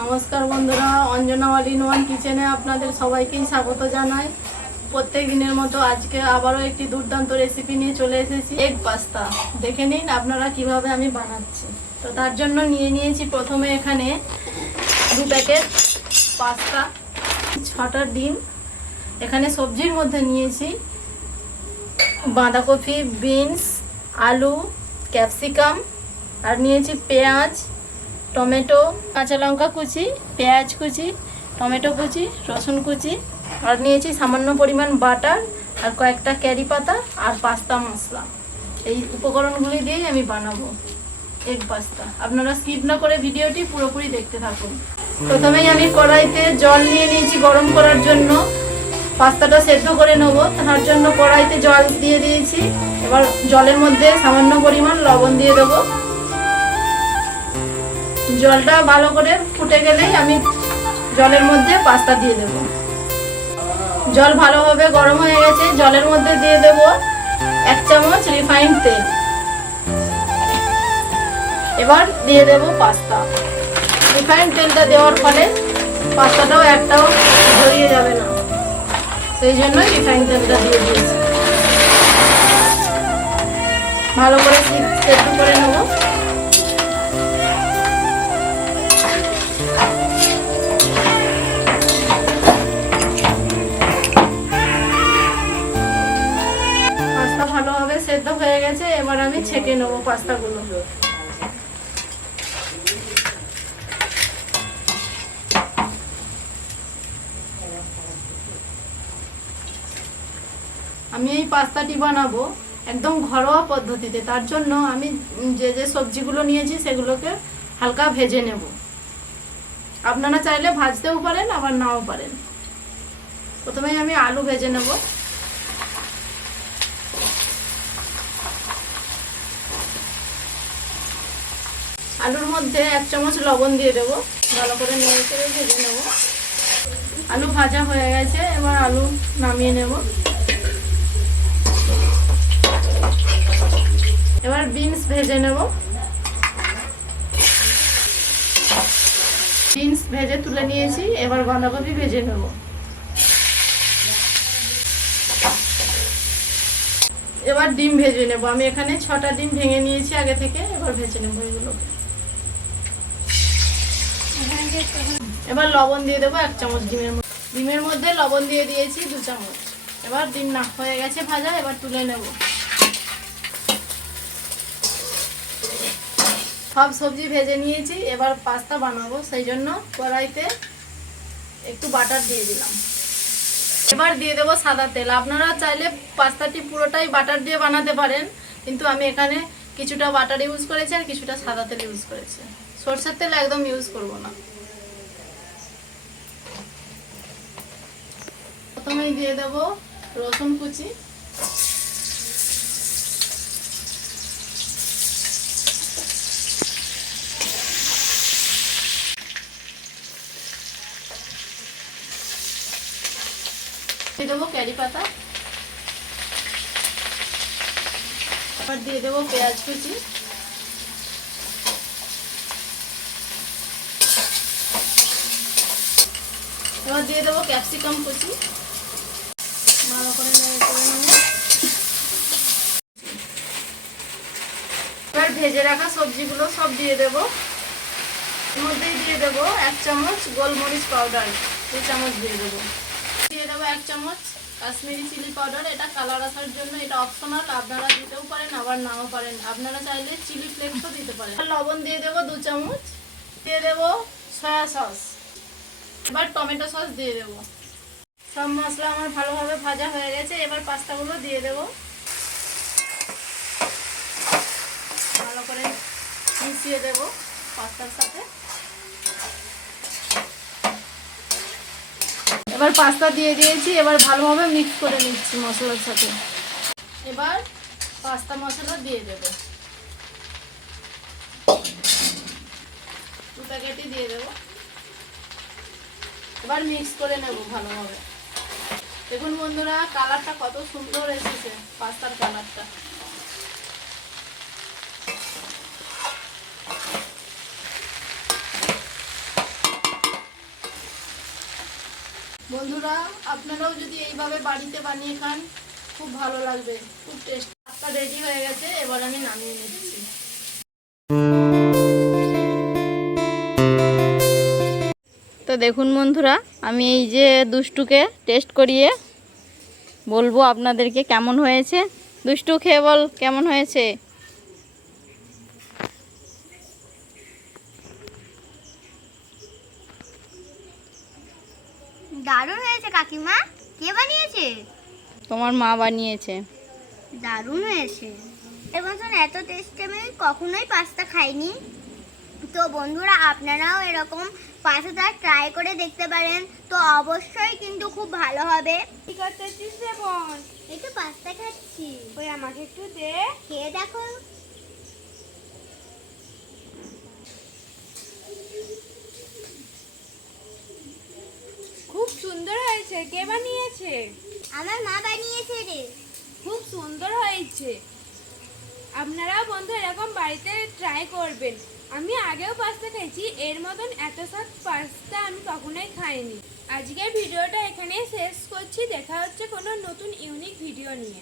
নমস্কার বন্ধুরা, Anjana all in one কিচেনে আপনাদের সবাইকেই স্বাগত জানাই। প্রত্যেক দিনের মতো আজকে আবারও একটি দুর্দান্ত রেসিপি নিয়ে চলে এসেছি, এগ পাস্তা। দেখে নিন আপনারা কিভাবে আমি বানাচ্ছি। তো তার জন্য নিয়ে নিয়েছি প্রথমে এখানে 2 প্যাকেট পাস্তা, 6টা ডিম। এখানে সবজির মধ্যে নিয়েছি বাঁধাকপি, বিনস, আলু, ক্যাপসিকাম, আর নিয়েছি পেঁয়াজ, টমেটো, কাঁচা লঙ্কা কুচি, পেঁয়াজ কুচি, টমেটো কুচি, রসুন কুচি, আর নিয়েছি সামান্য পরিমাণ বাটার আর কয়েকটা ক্যারি পাতা আর পাস্তা মশলা। এই উপকরণগুলি দিয়েই আমি বানাবো এগ পাস্তা। আপনারা স্কিপ না করে ভিডিওটি পুরোপুরি দেখতে থাকুন। প্রথমেই আমি কড়াইতে জল নিয়ে নিয়েছি গরম করার জন্য। পাস্তাটা সেদ্ধ করে নেব, তার জন্য কড়াইতে জল দিয়ে দিয়েছি। এবার জলের মধ্যে সামান্য পরিমাণ লবণ দিয়ে দেবো। জলটা ভালো করে ফুটে গেলেই আমি জলের মধ্যে পাস্তা দিয়ে দেব। জল ভালোভাবে গরম হয়ে গেছে, জলের মধ্যে দিয়ে দেব 1 চামচ রিফাইন্ড তেল। এবার দিয়ে দেব পাস্তা। রিফাইন্ড তেলটা দেওয়ার ফলে পাস্তাটাও একটাও ধরিয়ে যাবে না, সেই জন্যই রিফাইন্ড তেলটা দিয়ে দিয়েছি। ভালো করে সেদ্ধ করে নেব। ভালোভাবে সেদ্ধ হয়ে গেছে, এবার আমি ছেঁকে নেবো পাস্তাগুলো। আমি এই পাস্তাটি বানাবো একদম ঘরোয়া পদ্ধতিতে। তার জন্য আমি যে যে সবজিগুলো নিয়েছি সেগুলোকে হালকা ভেজে নেব। আপনারা চাইলে ভাজতেও পারেন, আবার নাও পারেন। প্রথমেই আমি আলু ভেজে নেব। আলুর মধ্যে 1 চামচ লবণ দিয়ে দেবো। ভালো করে নেড়ে চেড়ে ভেজে নেব। আলু ভাজা হয়ে গেছে, এবার আলু নামিয়ে নেব। এবার বিনস ভেজে নেব। বিনস ভেজে তুলে নিয়েছি, এবার বাঁধাকপি ভেজে নেব। এবার ডিম ভেজে নেব। আমি এখানে 6টা ডিম ভেঙে নিয়েছি আগে থেকে, এবার ভেজে নেব এগুলো। এবার লবণ দিয়ে দেবো 1 চামচ ডিমের মধ্যে লবণ দিয়ে দিয়েছি 2 চামচ। এবার ডিম না হয়ে গেছে ভাজা, এবার তুলে নেব। সব সবজি ভেজে নিয়েছি, এবার পাস্তা বানাবো, সেই জন্য কড়াইতে একটু বাটার দিয়ে দিলাম। এবার দিয়ে দেবো সাদা তেল। আপনারা চাইলে পাস্তাটি পুরোটাই বাটার দিয়ে বানাতে পারেন, কিন্তু আমি এখানে কিছুটা বাটার ইউজ করেছি আর কিছুটা সাদা তেল ইউজ করেছি। সরষের তেল একদম ইউজ করব না। প্রথমেই দিয়ে দেব রসুন কুচি, দিয়ে দেবো ক্যারি পাতা, এবার দিয়ে দেবো পেঁয়াজ কুচি, এবার দিয়ে দেবো ক্যাপসিকাম কুচি। ভালো করে নেড়ে চেড়ে নেব। এবার ভেজে রাখা সবজিগুলো সব দিয়ে দেব। এর মধ্যেই দিয়ে দেবো 1 চামচ গোলমরিচ পাউডার, 2 চামচ দিয়ে দেবো। দিয়ে দেবো 1 চামচ কাশ্মীরি চিলি পাউডার। এটা কালার আসার জন্য, এটা অপশনাল, আপনারা দিতেও পারেন আবার নাও পারেন। আপনারা চাইলে চিলি ফ্লেক্সও দিতে পারেন। লবণ দিয়ে দেবো 2 চামচ। দিয়ে দেবো সয়া সস। এবার টমেটো সস দিয়ে দেবো। সব মশলা আমার ভালোভাবে ভাজা হয়ে গেছে, এবার পাস্তাগুলো দিয়ে দেবো। ভালো করে মিশিয়ে দেবো পাস্তার সাথে। এবার পাস্তা দিয়ে দিয়েছি, এবার ভালোভাবে মিক্স করে নিচ্ছি মশলার সাথে। এবার পাস্তা মশলা দিয়ে দেবো। 2 প্যাকেটই দিয়ে দেবো। এবার মিক্স করে নেব ভালোভাবে। দেখুন বন্ধুরা, কালারটা কত সুন্দর এসেছে, পাস্তার কালারটা। বন্ধুরা, আপনারাও যদি এইভাবে বাড়িতে বানিয়ে খান খুব ভালো লাগবে, খুব টেস্ট। পাস্তা রেডি হয়ে গেছে, এবার আমি নামিয়ে নিচ্ছি। তো দেখুন বন্ধুরা, আমি এই যে দুষ্টুকে টেস্ট করিয়ে বলবো আপনাদেরকে কেমন হয়েছে। দুষ্টু, খেয়ে বল কেমন হয়েছে। দারুণ হয়েছে কাকিমা। কে বানিয়েছে? তোমার মা বানিয়েছে। দারুণ হয়েছে। এবং শোন, এত টেস্ট আমি কখনোই পাস্তা খাইনি। তো বন্ধুরা, আপনারাও এরকম পাস্তা ট্রাই করে দেখতে পারেন। তো অবশ্যই কিন্তু খুব ভালো হবে। কি করতেছিস রে বোন? এই তো পাস্তা খাচ্ছি। ওই আমাকে একটু দে। খেয়ে দেখো। খুব সুন্দর হয়েছে। কে বানিয়েছে? আমার মা বানিয়েছে রে। খুব সুন্দর হয়েছে। আপনারাও বন্ধু এরকম বাড়িতে ট্রাই করবেন। আমি আগেও পাস্তা খেয়েছি, এর মতন এত স্বাদ পাস্তা আমি কখনোই খাইনি। আজকের ভিডিওটা এখানেই শেষ করছি। দেখা হচ্ছে কোনো নতুন ইউনিক ভিডিও নিয়ে।